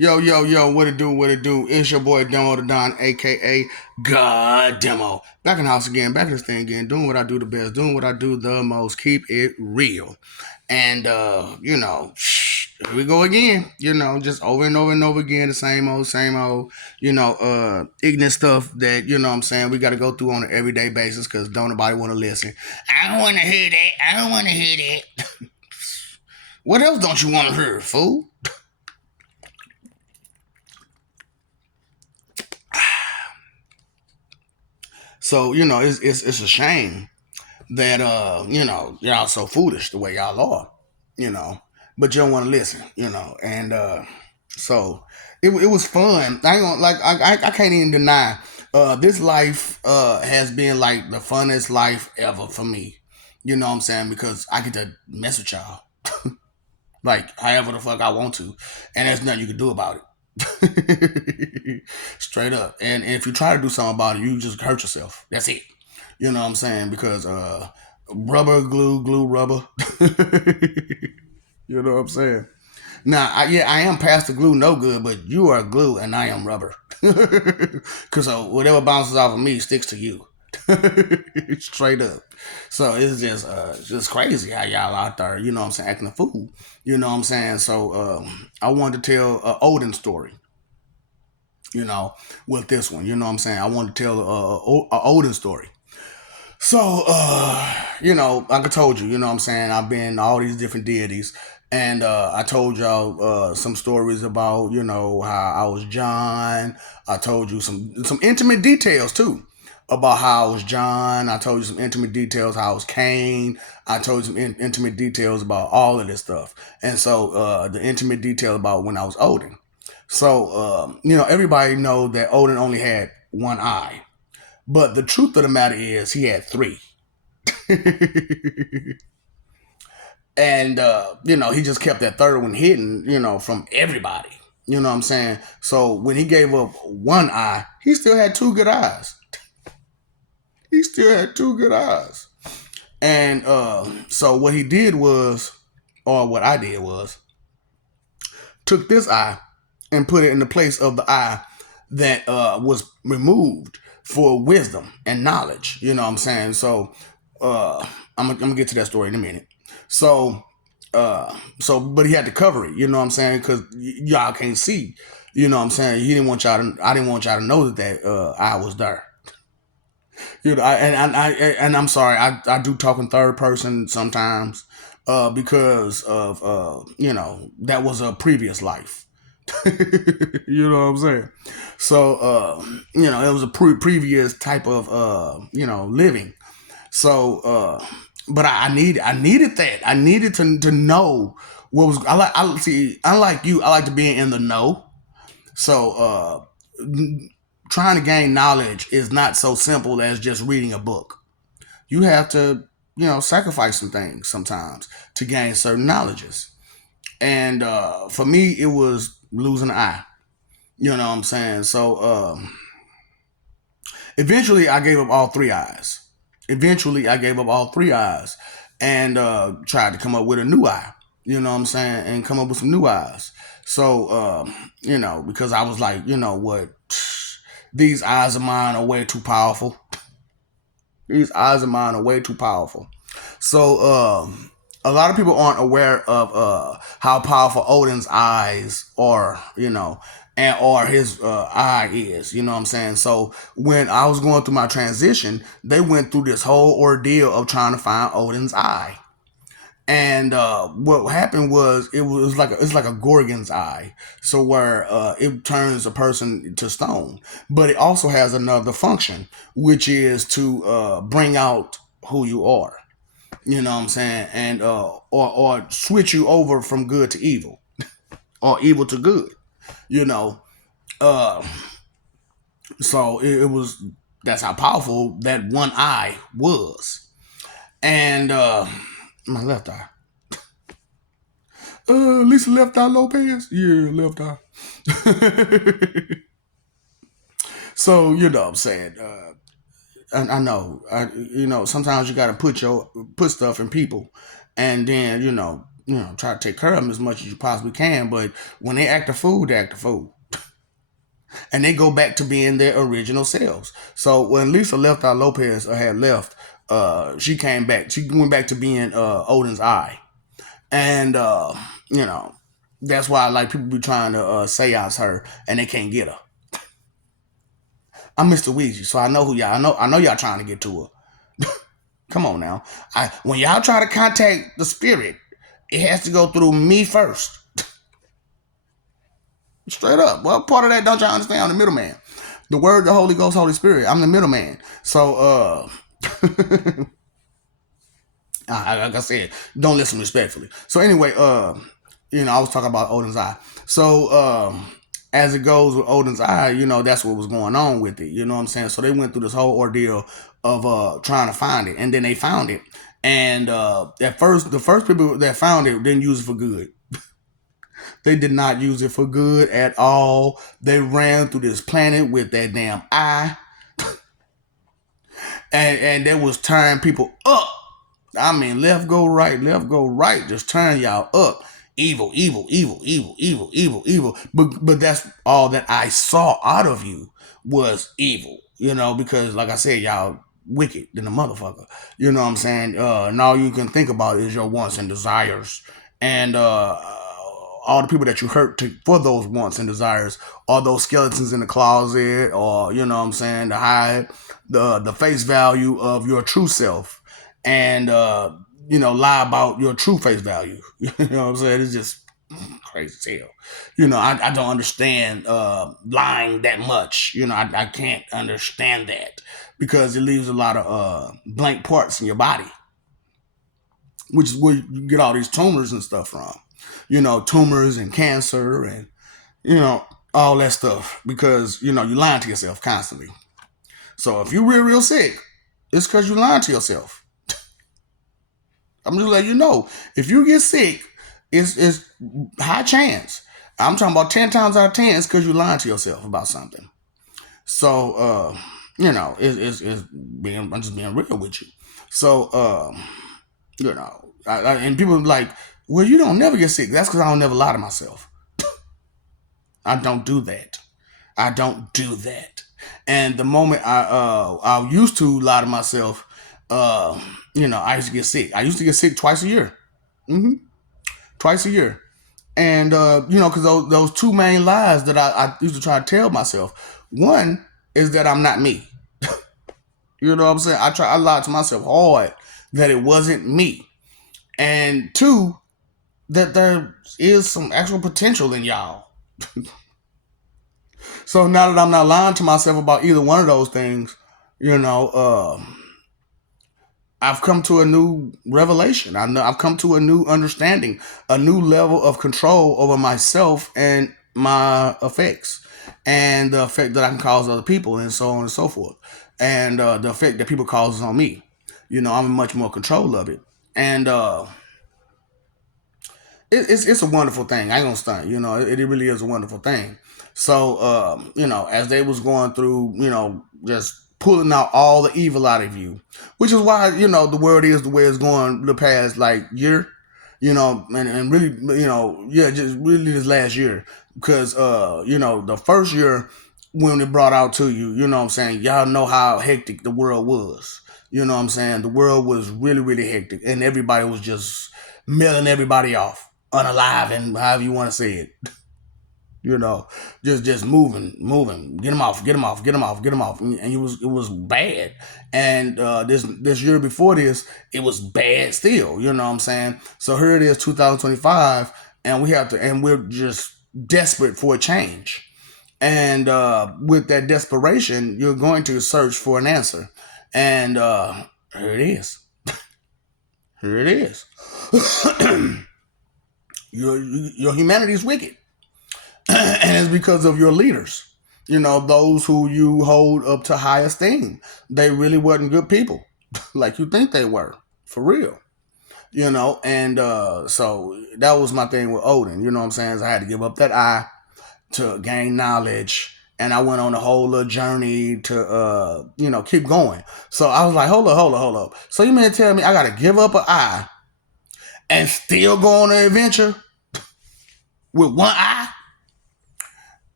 Yo, yo, yo, what it do, what it do? It's your boy Demo the Don, aka God Demo. Back in the house again, back in this thing again, doing what I do the best, doing what I do the most, keep it real. And here we go again, just over and over and over again, the same old, ignorant stuff that, what I'm saying, we gotta go through on an everyday basis because don't nobody wanna listen. I don't wanna hear that. I don't wanna hear that. What else don't you wanna hear, fool? So it's a shame that y'all so foolish the way y'all are, you know, but you don't want to listen, and so it was fun. I ain't gonna, I can't even deny this life has been like the funnest life ever for me. You know what I'm saying? Because I get to mess with y'all like however the fuck I want to, and there's nothing you can do about it. Straight up. And if you try to do something about it, you just hurt yourself. That's it. You know what I'm saying? Because rubber glue rubber. You know what I'm saying? Now, I am past the glue no good, but you are glue and I am rubber. Because whatever bounces off of me sticks to you. Straight up. So it's just crazy how y'all out there, you know what I'm saying, acting a fool. You know what I'm saying? So I wanted to tell Odin story, with this one. You know what I'm saying? I wanted to tell a Odin story. So, like I told you, you know what I'm saying? I've been all these different deities. And I told y'all some stories about, how I was John. I told you some intimate details too about how I was John. I told you some intimate details how I was Cain. I told you some intimate details about all of this stuff. And so the intimate detail about when I was Odin. So, everybody know that Odin only had one eye. But the truth of the matter is he had three. And, he just kept that third one hidden, from everybody. You know what I'm saying? So when he gave up one eye, he still had two good eyes. He still had two good eyes. And so what he did was, or what I did was, took this eye and put it in the place of the eye that was removed for wisdom and knowledge. You know what I'm saying? So I'm gonna get to that story in a minute. So but he had to cover it. You know what I'm saying? Because y'all can't see. You know what I'm saying? He didn't want y'all to. I didn't want y'all to know that I was there. And I'm sorry. I do talk in third person sometimes because of that was a previous life. You know what I'm saying? So it was a previous type of living. So but I needed that. I needed to know what was. I see. Unlike you, I like to be in the know. So trying to gain knowledge is not so simple as just reading a book. You have to sacrifice some things sometimes to gain certain knowledges. And for me, it was losing an eye. You know what I'm saying? So eventually, I gave up all three eyes. And tried to come up with a new eye. You know what I'm saying? And come up with some new eyes. So, because I was like, what? These eyes of mine are way too powerful. These eyes of mine are way too powerful. So, a lot of people aren't aware of how powerful Odin's eyes are, and or his eye is, you know what I'm saying? So when I was going through my transition, they went through this whole ordeal of trying to find Odin's eye. And what happened was it's like a Gorgon's eye, so where it turns a person to stone, but it also has another function, which is to bring out who you are. You know what I'm saying? And or switch you over from good to evil, or evil to good. You know, uh, so it was that's how powerful that one eye was, and my left eye. Lisa left eye Lopez. Yeah, left eye. So you know what I'm saying. I know. Sometimes you got to put stuff in people, and then try to take care of them as much as you possibly can. But when they act a fool, they act a fool. And they go back to being their original selves. So when Lisa left out Lopez or had left, she came back. She went back to being Odin's eye. And you know, that's why like people be trying to seance her and they can't get her. I'm Mr. Ouija, so I know who y'all. I know y'all trying to get to her. Come on now. When y'all try to contact the spirit, it has to go through me first. Straight up. Well, part of that don't y'all understand? I'm the middleman. The Word, the Holy Ghost, Holy Spirit. I'm the middleman. So like I said, don't listen respectfully. So anyway, I was talking about Odin's eye. So as it goes with Odin's eye, that's what was going on with it. You know what I'm saying? So they went through this whole ordeal of trying to find it, and then they found it. And at first, the first people that found it didn't use it for good. They did not use it for good at all. They ran through this planet with that damn eye, and they was tearing people up. I mean, left, go, right, just turn y'all up. Evil, evil, evil, evil, evil, evil, evil. But that's all that I saw out of you was evil, because like I said, y'all wicked than a motherfucker. You know what I'm saying? And all you can think about is your wants and desires. And all the people that you hurt for those wants and desires, all those skeletons in the closet, or, you know what I'm saying, to hide the face value of your true self. And lie about your true face value. You know what I'm saying? It's just crazy as hell. I don't understand lying that much. I can't understand that because it leaves a lot of blank parts in your body, which is where you get all these tumors and stuff from. Tumors and cancer and, all that stuff because, you're lying to yourself constantly. So if you're real sick, it's because you're lying to yourself. I'm just letting you know, if you get sick, it's high chance. I'm talking about 10 times out of 10, it's because you're lying to yourself about something. So, I'm just being real with you. So, and people are like, well, you don't never get sick. That's because I don't never lie to myself. I don't do that. And the moment I used to lie to myself, I used to get sick. I used to get sick twice a year. Twice a year. And, because those two main lies that I used to try to tell myself. One is that I'm not me. You know what I'm saying? I lied to myself hard that it wasn't me. And two, that there is some actual potential in y'all. So now that I'm not lying to myself about either one of those things, I've come to a new revelation. I've come to a new understanding, a new level of control over myself and my effects, and the effect that I can cause other people, and so on and so forth, and the effect that people causes on me. I'm in much more control of it, and it's a wonderful thing. I ain't gonna stunt. It really is a wonderful thing. So as they was going through, just pulling out all the evil out of you, which is why the world is the way it's going the past like year, and really just really this last year, because the first year when it brought out to you, what I'm saying, y'all know how hectic the world was. You know what I'm saying? The world was really, really hectic, and everybody was just milling everybody off, unalive, and however you want to say it. Just moving, get them off, and it was bad. And this year before this, it was bad still. You know what I'm saying? So here it is, 2025, and we're just desperate for a change. And with that desperation, you're going to search for an answer, and here it is. Here it is. Your humanity is wicked. And it's because of your leaders, those who you hold up to high esteem. They really wasn't good people like you think they were, for real. And so that was my thing with Odin. You know what I'm saying? I had to give up that eye to gain knowledge, and I went on a whole little journey to keep going. So I was like, hold up. So you mean to tell me I gotta give up an eye and still go on an adventure with one eye,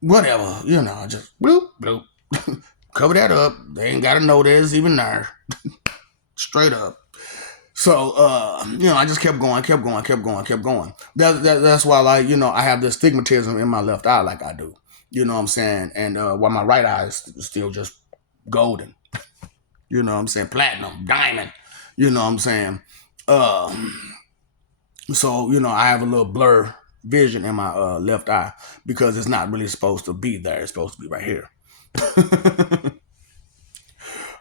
whatever, just bloop, bloop. Cover that up. They ain't got to know there's even there. Straight up. So, I just kept going, kept going, kept going, kept going. That's why, like, I have this stigmatism in my left eye, like I do. You know what I'm saying? And while my right eye is still just golden. You know what I'm saying? Platinum, diamond. You know what I'm saying? So, I have a little blur vision in my left eye because it's not really supposed to be there. It's supposed to be right here.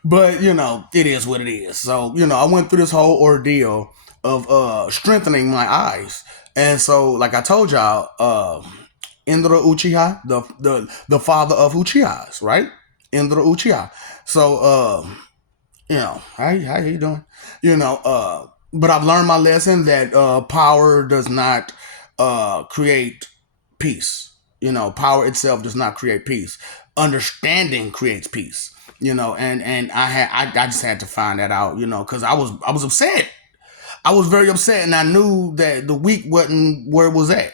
But, it is what it is. So, I went through this whole ordeal of strengthening my eyes. And so, like I told y'all, Indra Uchiha, the father of Uchihas, right? Indra Uchiha. So, how you doing? But I've learned my lesson that power does not create peace. Power itself does not create peace. Understanding creates peace. And I just had to find that out. Because I was upset. I was very upset, and I knew that the weak wasn't where it was at.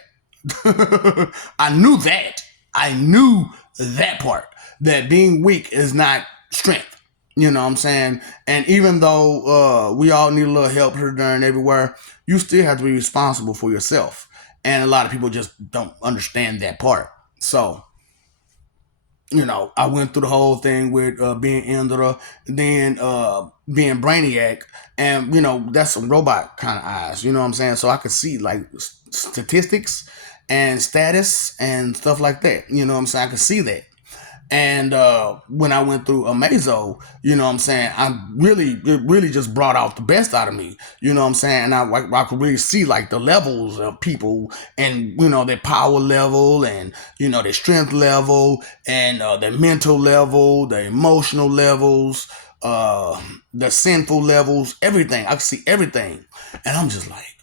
I knew that. I knew that part. That being weak is not strength. You know what I'm saying? And even though we all need a little help here, there, and everywhere, you still have to be responsible for yourself. And a lot of people just don't understand that part. So, I went through the whole thing with being Indra, then being Brainiac, and that's some robot kind of eyes. You know what I'm saying? So I could see like statistics and status and stuff like that. You know what I'm saying? I could see that. And when I went through Amazo, you know what I'm saying, it really just brought out the best out of me. You know what I'm saying? And I could really see like the levels of people and, their power level and, their strength level and their mental level, their emotional levels, the sinful levels, everything. I could see everything. And I'm just like,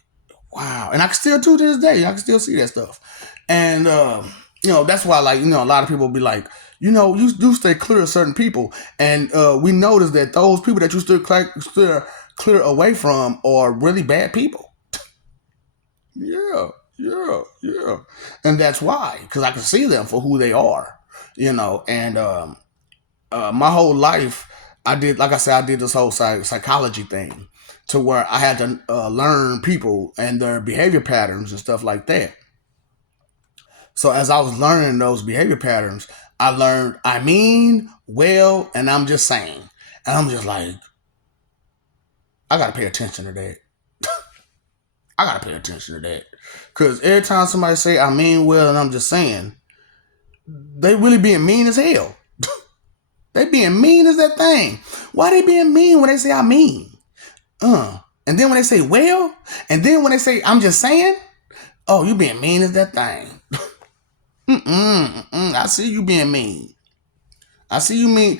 wow. And I can still, to this day, I can still see that stuff. And, that's why, like, a lot of people be like, you do stay clear of certain people. And we notice that those people that you still clear away from are really bad people. Yeah. And that's why, because I can see them for who they are, and my whole life, I did this whole psychology thing to where I had to learn people and their behavior patterns and stuff like that. So as I was learning those behavior patterns, I learned I mean well, and I'm just saying. And I'm just like, I gotta pay attention to that. I gotta pay attention to that. Cause every time somebody say I mean well and I'm just saying, they really being mean as hell. They being mean as that thing. Why they being mean when they say I mean? And then when they say well, and then when they say I'm just saying, oh, you being mean as that thing. I see you being mean. I see you mean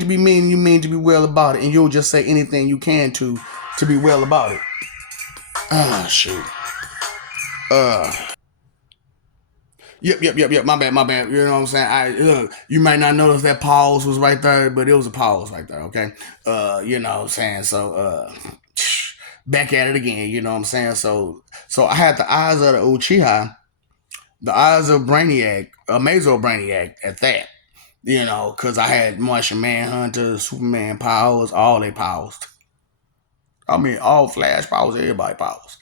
to be mean, you mean to be well about it, and you'll just say anything you can to be well about it. Shoot. Yep. My bad. You know what I'm saying? Look, you might not notice that pause was right there, but it was a pause right there, okay? You know what I'm saying? So back at it again, you know what I'm saying? So I had the eyes of the Uchiha, the eyes of Brainiac, Amazo Brainiac at that. Because I had Martian Manhunter, Superman powers, all their powers. I mean, all Flash powers, everybody powers.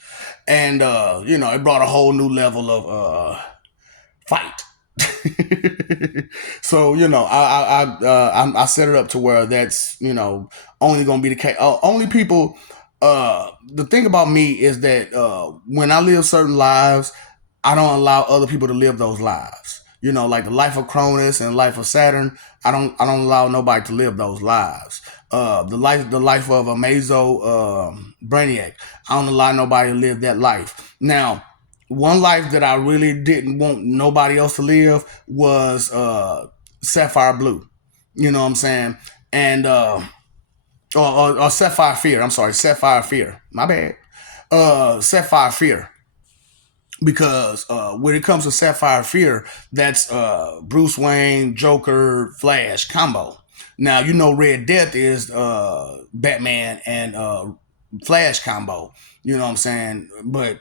And, it brought a whole new level of fight. So, I set it up to where that's, only going to be the case. Only people, the thing about me is that when I live certain lives, I don't allow other people to live those lives. Like the life of Cronus and life of Saturn, I don't allow nobody to live those lives. The life of Amazo Brainiac, I don't allow nobody to live that life. Now, one life that I really didn't want nobody else to live was Sapphire Blue. You know what I'm saying? And or Sapphire Fear. I'm sorry, Sapphire Fear. My bad. Sapphire Fear. Because when it comes to Sapphire Fear, that's Bruce Wayne, Joker, Flash combo. Now Red Death is Batman and Flash combo. You know what I'm saying? But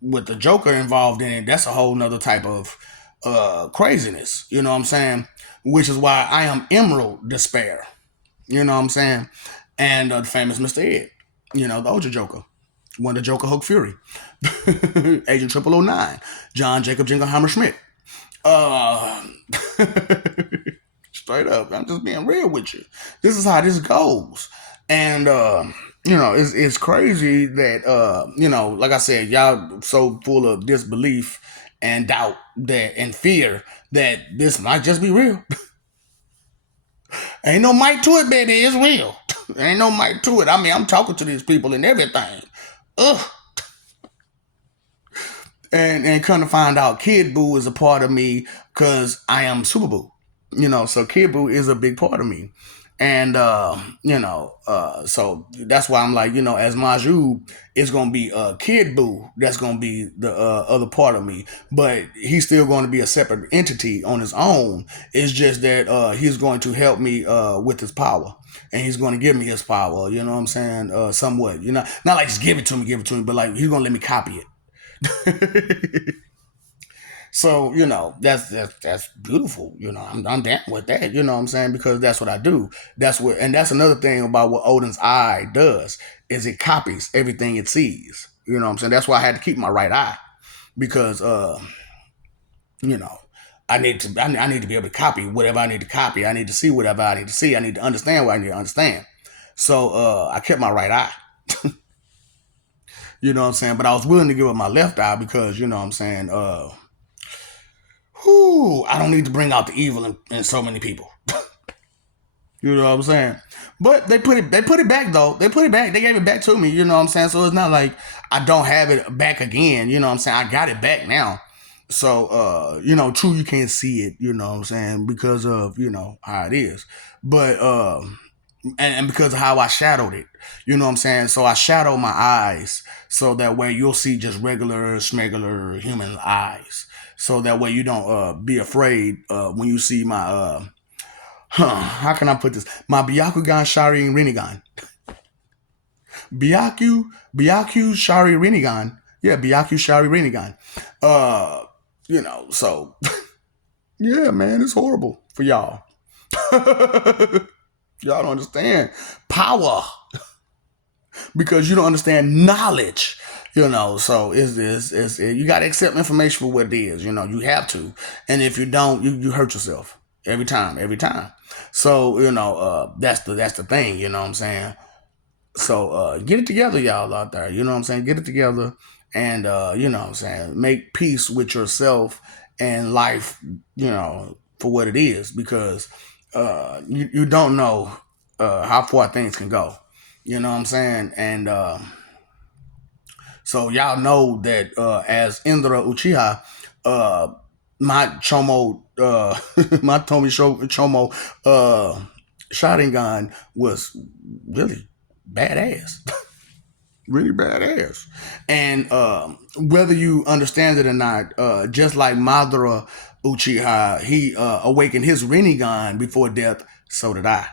with the Joker involved in it, that's a whole nother type of craziness. You know what I'm saying? Which is why I am Emerald Despair. You know what I'm saying? And the famous Mr. Ed. You know, the older Joker. One of the Joker Hulk Fury. Agent 0009. John Jacob Jingleheimer Schmidt. Uh, straight up. I'm just being real with you. This is how this goes. And it's crazy that like I said, y'all so full of disbelief and doubt that and fear that this might just be real. Ain't no might to it, baby. It's real. Ain't no might to it. I mean, I'm talking to these people and everything. Ugh. And come to find out, Kid Boo is a part of me because I am Super Boo. So Kid Boo is a big part of me. And so that's why I'm like, as Maju, it's gonna be Kid Boo. That's gonna be the other part of me, but he's still going to be a separate entity on his own. It's just that he's going to help me with his power, and he's going to give me his power. You know what I'm saying? Somewhat. Not like just give it to me, but like he's gonna let me copy it. So that's beautiful. I'm down with that. You know what I'm saying, because that's what I do. And that's another thing about what Odin's eye does is it copies everything it sees. You know what I'm saying. That's why I had to keep my right eye because you know I need to be able to copy whatever I need to copy. I need to see whatever I need to see. I need to understand what I need to understand. So I kept my right eye. You know what I'm saying. But I was willing to give up my left eye because what I'm saying. I don't need to bring out the evil in so many people. You know what I'm saying? But they put it back though. They put it back. They gave it back to me. You know what I'm saying? So it's not like I don't have it back again. You know what I'm saying? I got it back now. So true, you can't see it. You know what I'm saying, because of how it is. But and because of how I shadowed it. You know what I'm saying? So I shadow my eyes so that way you'll see just regular, smegular human eyes. So that way you don't be afraid when you see my how can I put this? My Byakugan Shari Rinnegan. Byaku Shari Rinnegan. Yeah, Byaku Shari Rinnegan. So yeah, man, it's horrible for y'all. Y'all don't understand power because you don't understand knowledge. So you got to accept information for what it is. You have to, and if you don't, you hurt yourself every time. So that's the thing. You know what I'm saying. So get it together, y'all out there. You know what I'm saying. Get it together, and what I'm saying, make peace with yourself and life. For what it is, because you don't know how far things can go. You know what I'm saying, and. So y'all know that as Indra Uchiha, my Chomo, my Chomo Sharingan was really badass. Really badass. And whether you understand it or not, just like Madara Uchiha, he awakened his Rinnegan before death, so did I.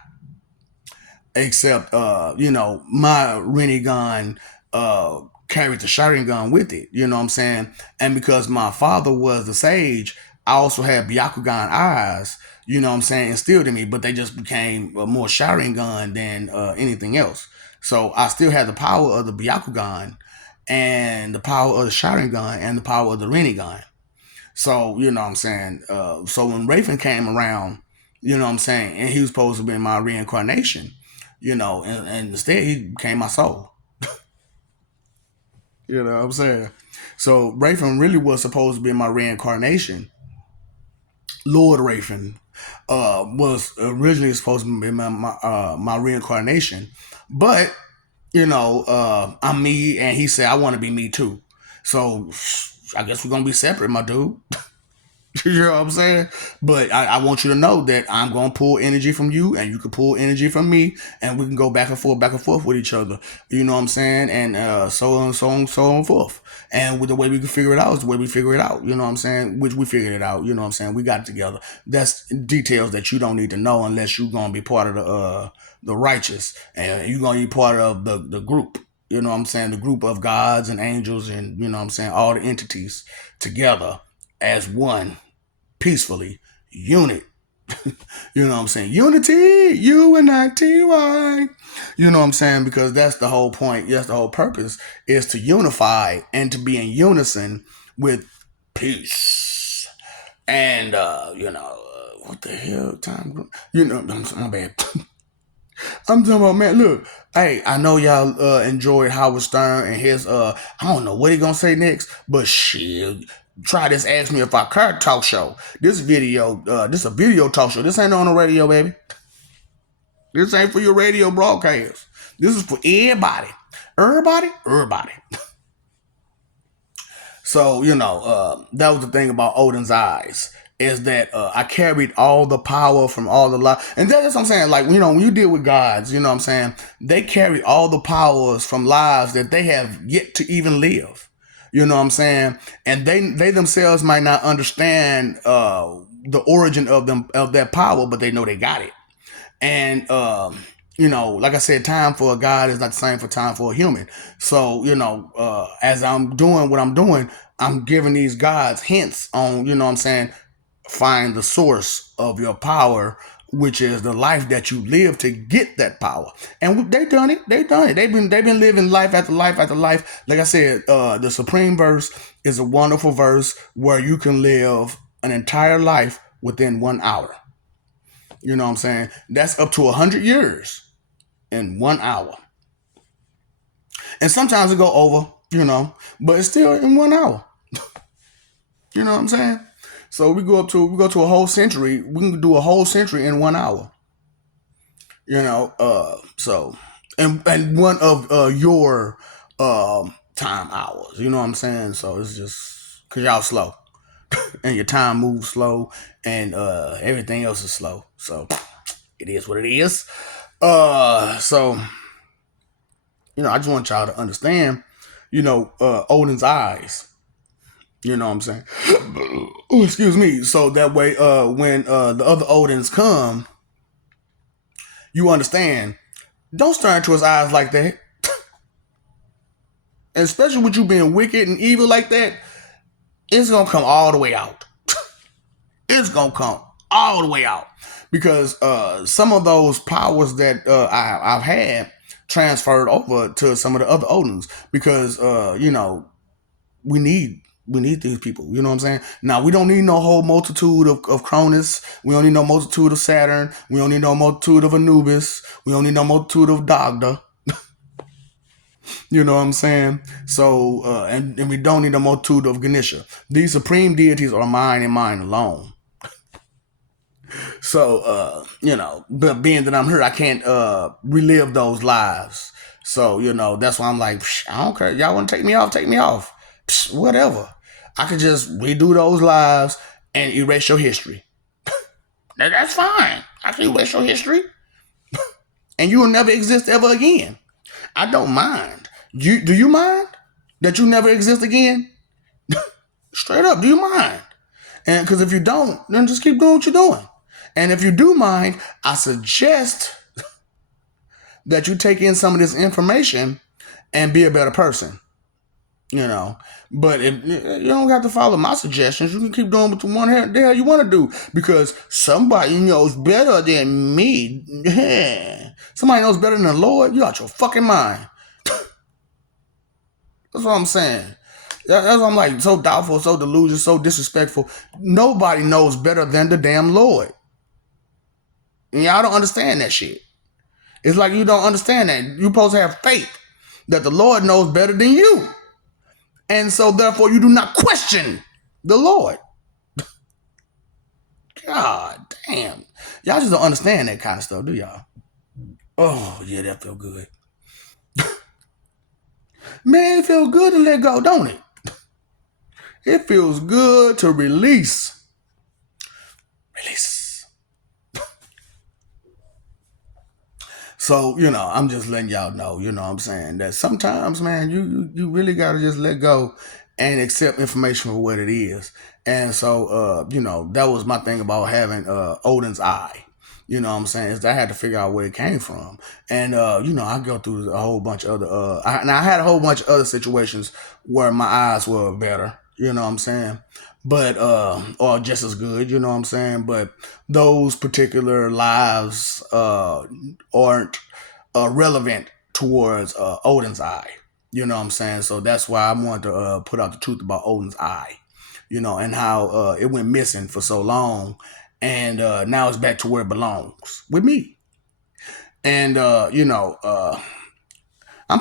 Except, my Rinnegan carried the Sharingan with it, you know what I'm saying? And because my father was the sage, I also had Byakugan eyes, you know what I'm saying, instilled in me, but they just became more Sharingan than anything else. So I still had the power of the Byakugan and the power of the Sharingan and the power of the Rinnegan. So, you know what I'm saying? So when Raven came around, you know what I'm saying, and he was supposed to be my reincarnation, and instead he became my soul. You know what I'm saying? So Raven really was supposed to be my reincarnation. Lord Raven was originally supposed to be my reincarnation. But, I'm me, and he said, I want to be me too. So I guess we're going to be separate, my dude. You know what I'm saying? But I want you to know that I'm going to pull energy from you and you can pull energy from me and we can go back and forth with each other. You know what I'm saying? And so on, forth. And with the way we can figure it out is the way we figure it out. You know what I'm saying? Which we figured it out. You know what I'm saying? We got it together. That's details that you don't need to know unless you're going to be part of the righteous and you're going to be part of the group. You know what I'm saying? The group of gods and angels and, you know what I'm saying, all the entities together as one, peacefully, unit. You know what I'm saying? Unity, U-N-I-T-Y. You know what I'm saying? Because that's the whole point. Yes, the whole purpose is to unify and to be in unison with peace. And, what the hell? Time, my bad. I'm talking about, man, look, hey, I know y'all enjoyed Howard Stern and his I don't know what he gonna say next, but shit. Try this Ask Me If I Care talk show. This is a video talk show. This ain't on the radio, baby. This ain't for your radio broadcast. This is for everybody. Everybody. So, that was the thing about Odin's eyes, is that I carried all the power from all the life. And that's what I'm saying. Like, when you deal with gods, you know what I'm saying? They carry all the powers from lives that they have yet to even live. You know what I'm saying? And they themselves might not understand the origin of that power, but they know they got it. And like I said, time for a God is not the same for time for a human. So, as I'm doing what I'm doing, I'm giving these gods hints on, you know what I'm saying, find the source of your power, which is the life that you live to get that power. And they done it. They've been living life after life after life. Like I said, the Supreme verse is a wonderful verse where you can live an entire life within 1 hour. You know what I'm saying? That's up to 100 years in 1 hour. And sometimes it go over, but it's still in 1 hour. You know what I'm saying? So we go to a whole century. We can do a whole century in 1 hour. So and one of your time hours. You know what I'm saying? So it's just because y'all slow. And your time moves slow and everything else is slow. So it is what it is. So I just want y'all to understand, Odin's eyes. You know what I'm saying? Ooh, excuse me. So that way, when the other Odins come, you understand. Don't stare into his eyes like that. And especially with you being wicked and evil like that, it's gonna come all the way out. It's gonna come all the way out. Because some of those powers that I've had transferred over to some of the other Odins. Because we need these people. You know what I'm saying? Now, we don't need no whole multitude of Cronus. We don't need no multitude of Saturn. We don't need no multitude of Anubis. We don't need no multitude of Dagda. You know what I'm saying? So, and we don't need a multitude of Ganesha. These supreme deities are mine and mine alone. So, but being that I'm here, I can't relive those lives. So, that's why I'm like, I don't care. Y'all want to take me off? Take me off. Whatever. I could just redo those lives and erase your history. That's fine. I can erase your history. And you will never exist ever again. I don't mind. Do you mind that you never exist again? Straight up, do you mind? And because if you don't, then just keep doing what you're doing. And if you do mind, I suggest that you take in some of this information and be a better person. But if you don't have to follow my suggestions, you can keep doing what the hell you want to do, because somebody knows better than me. Somebody knows better than the Lord. You out your fucking mind. That's what I'm saying. That's why I'm like so doubtful, so delusional, so disrespectful. Nobody knows better than the damn Lord. And y'all don't understand that shit. It's like you don't understand that. You're supposed to have faith that the Lord knows better than you. And so, therefore, you do not question the Lord. God damn. Y'all just don't understand that kind of stuff, do y'all? Oh, yeah, that feel good. Man, it feels good to let go, don't it? It feels good to release. Release. So, I'm just letting y'all know, what I'm saying, that sometimes, man, you really got to just let go and accept information for what it is. And so, that was my thing about having Odin's eye. You know what I'm saying? Is that I had to figure out where it came from. And I go through a whole bunch of other I had a whole bunch of other situations where my eyes were better, you know what I'm saying? But or just as good, you know what I'm saying? But those particular lives aren't relevant towards Odin's eye. You know what I'm saying? So that's why I wanted to put out the truth about Odin's eye, and how it went missing for so long, and now it's back to where it belongs with me. And I'm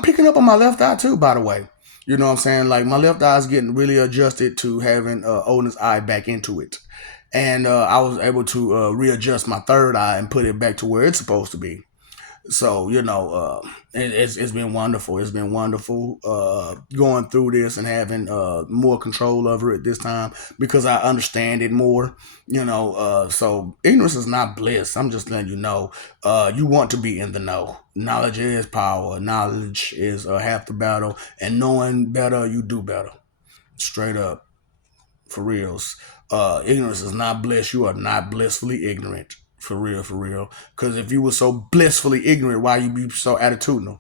picking up on my left eye too, by the way. You know what I'm saying? Like my left eye is getting really adjusted to having Odin's eye back into it. And I was able to readjust my third eye and put it back to where it's supposed to be. So it's been wonderful. It's been wonderful going through this and having more control over it this time because I understand it more. So ignorance is not bliss. I'm just letting you know. You want to be in the know. Knowledge is power. Knowledge is half the battle, and knowing better, you do better. Straight up, for reals. Ignorance is not bliss. You are not blissfully ignorant. For real, for real. Because if you were so blissfully ignorant, why you be so attitudinal?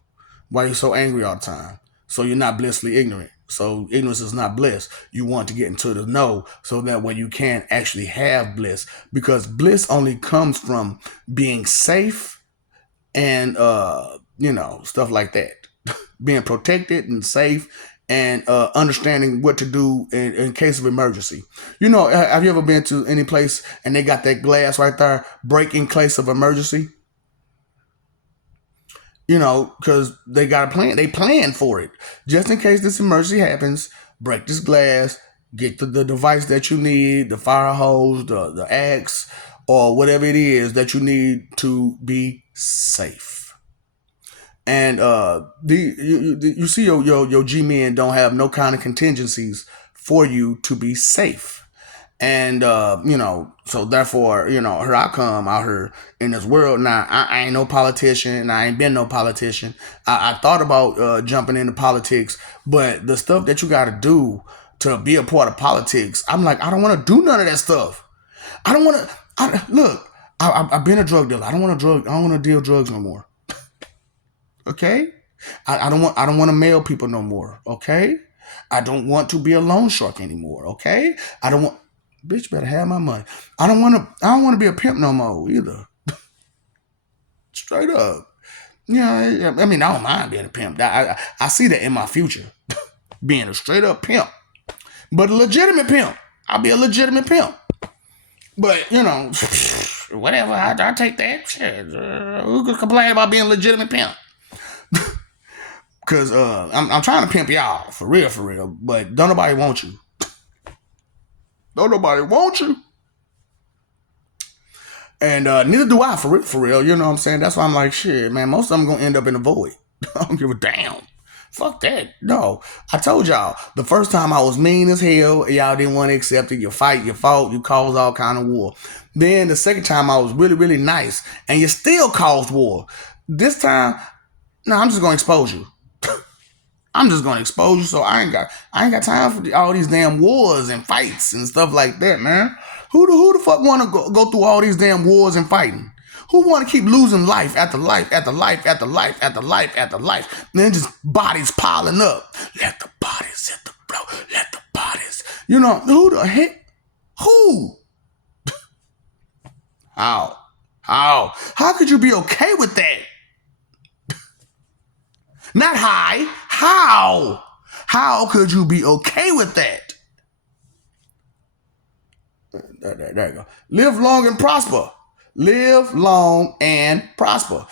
Why you so angry all the time? So you're not blissfully ignorant. So ignorance is not bliss. You want to get into the know so that way you can actually have bliss. Because bliss only comes from being safe and stuff like that. Being protected and safe and understanding what to do in case of emergency. Have you ever been to any place and they got that glass right there, break in case of emergency? Because they got a plan. They plan for it. Just in case this emergency happens, break this glass, get the device that you need, the fire hose, the axe, or whatever it is that you need to be safe. And you see your G men don't have no kind of contingencies for you to be safe. And so therefore, here I come out here in this world. Now I ain't no politician, and I ain't been no politician. I thought about jumping into politics, but the stuff that you got to do to be a part of politics, I'm like, I don't want to do none of that stuff. I don't want to. Look, I've been a drug dealer. I don't want to deal drugs no more. Okay, I don't want to mail people no more. Okay, I don't want to be a loan shark anymore. Okay, I don't want. Bitch, better have my money. I don't want to be a pimp no more either. Straight up. Yeah, I mean, I don't mind being a pimp. I see that in my future, being a straight up pimp, but a legitimate pimp. I'll be a legitimate pimp. But whatever. I take that. Shit, who could complain about being a legitimate pimp? Because I'm trying to pimp y'all, for real, but don't nobody want you. Don't nobody want you. And neither do I, for real, you know what I'm saying? That's why I'm like, shit, man, most of them going to end up in the void. I don't give a damn. Fuck that. No. I told y'all, the first time I was mean as hell, y'all didn't want to accept it. You fight, you fought, you caused all kind of war. Then the second time I was really, really nice, and you still caused war. This time, no, I'm just going to expose you. I'm just gonna expose you, so I ain't got time for all these damn wars and fights and stuff like that, man. Who the fuck want to go through all these damn wars and fighting? Who want to keep losing life after life after life after life after life after life? And then just bodies piling up. Let the bodies hit the floor. Let the bodies. Who the heck? Who? How? How could you be okay with that? Not high. How? How could you be okay with that? There you go. Live long and prosper. Live long and prosper.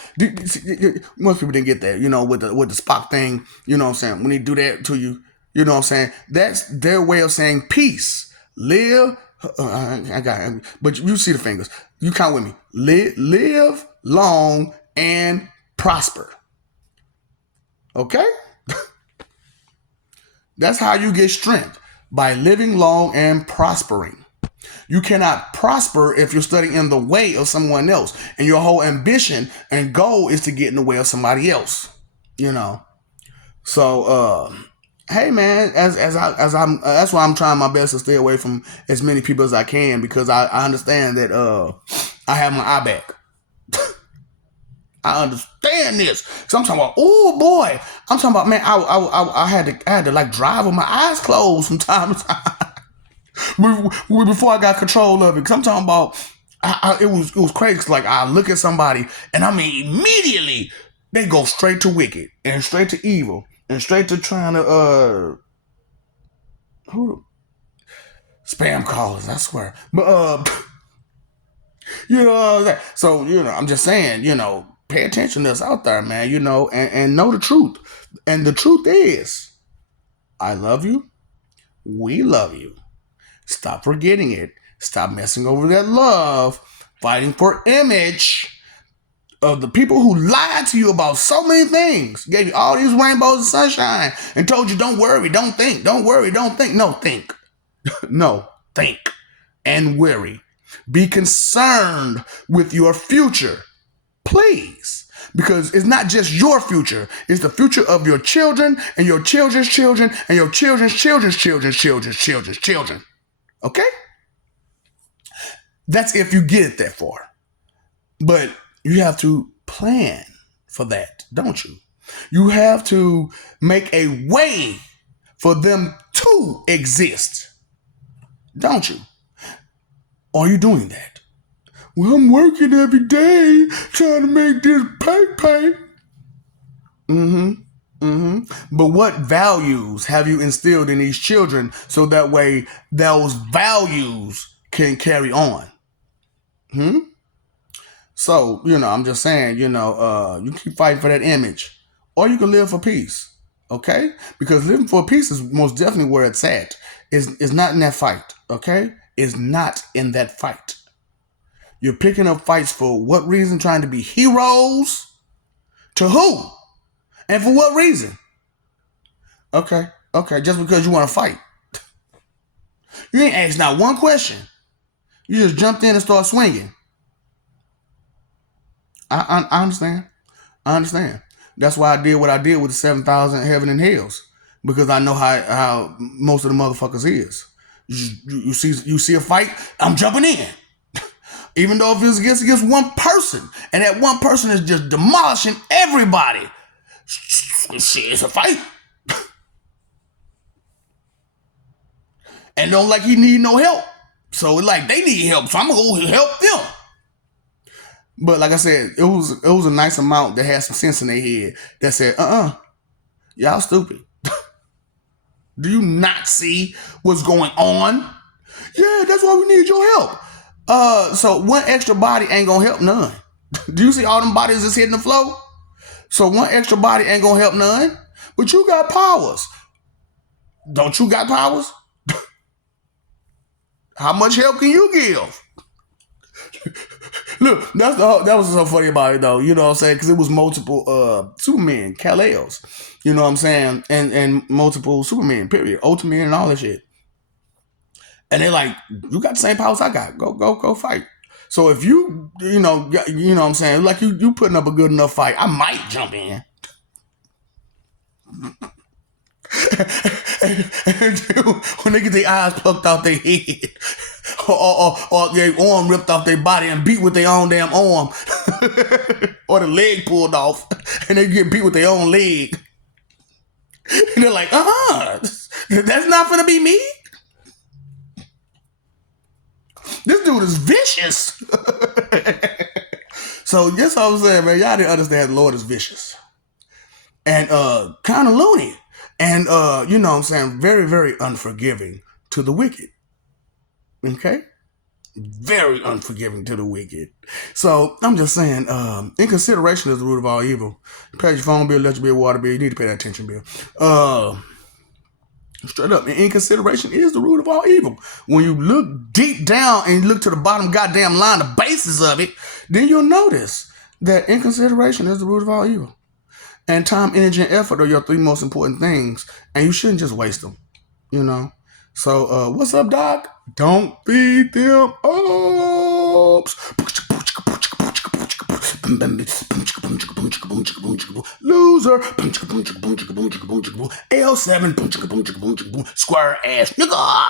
Most people didn't get that, with the Spock thing, you know what I'm saying? When they do that to you, you know what I'm saying? That's their way of saying peace. Live, I got it. But you see the fingers. You count with me. Live long and prosper. Okay? That's how you get strength, by living long and prospering. You cannot prosper if you're studying in the way of someone else, and your whole ambition and goal is to get in the way of somebody else. So hey man, that's why I'm trying my best to stay away from as many people as I can, because I understand that I have my eye back. I understand this. So I'm talking about, oh boy. I'm talking about, man, I had to like drive with my eyes closed from time to time before I got control of it. Because I'm talking about, it was crazy. 'Cause like I look at somebody and I mean immediately they go straight to wicked and straight to evil and straight to trying to who spam callers. I swear, but so I'm just saying, pay attention to us out there, man. And know the truth. And the truth is, I love you. We love you. Stop forgetting it. Stop messing over that love. Fighting for image of the people who lied to you about so many things. Gave you all these rainbows and sunshine and told you, don't worry, don't think. Don't worry, don't think. No, think. No, think and worry. Be concerned with your future. Please. Because it's not just your future. It's the future of your children and your children's children and your children's children's children's children's children. Okay? That's if you get it that far. But you have to plan for that, don't you? You have to make a way for them to exist, don't you? Are you doing that? Well, I'm working every day trying to make this pay. But what values have you instilled in these children so that way those values can carry on? So, I'm just saying, you keep fighting for that image or you can live for peace. Okay? Because living for peace is most definitely where it's at. It's not in that fight. Okay? It's not in that fight. You're picking up fights for what reason? Trying to be heroes? To who? And for what reason? Okay. Just because you want to fight. You ain't asked not one question. You just jumped in and started swinging. I understand. That's why I did what I did with the 7,000 heaven and hells. Because I know how most of the motherfuckers is. You see a fight, I'm jumping in. Even though if it's against one person, and that one person is just demolishing everybody. Shit, it's a fight. And don't like he need no help. So it's like they need help, so I'm gonna go help them. But like I said, it was a nice amount that had some sense in their head that said, y'all stupid. Do you not see what's going on? Yeah, that's why we need your help. So one extra body ain't gonna help none. Do you see all them bodies that's hitting the floor? So one extra body ain't gonna help none. But you got powers. Don't you got powers? How much help can you give? Look, that was so funny about it though. You know what I'm saying? Because it was multiple Supermen, Kal-Els. You know what I'm saying? And multiple Supermen, period. Ultimate and all that shit. And they're like, you got the same powers I got. Go fight. So if you know what I'm saying, like you putting up a good enough fight, I might jump in. and when they get their eyes plucked out their head or their arm ripped off their body and beat with their own damn arm or the leg pulled off and they get beat with their own leg. And they're like, that's not gonna be me. This dude is vicious. So that's what I'm saying, man. Y'all didn't understand the Lord is vicious. And kind of loony. And you know what I'm saying, very, very unforgiving to the wicked. Okay? Very unforgiving to the wicked. So I'm just saying, inconsideration is the root of all evil. Pay your phone bill, electric bill, water bill. You need to pay that attention bill. Straight up, and inconsideration is the root of all evil. When you look deep down and you look to the bottom goddamn line, the basis of it, then you'll notice that inconsideration is the root of all evil. And time, energy, and effort are your three most important things, and you shouldn't just waste them, So, what's up, Doc? Don't feed them ups. Loser. L7. Square ass nigga.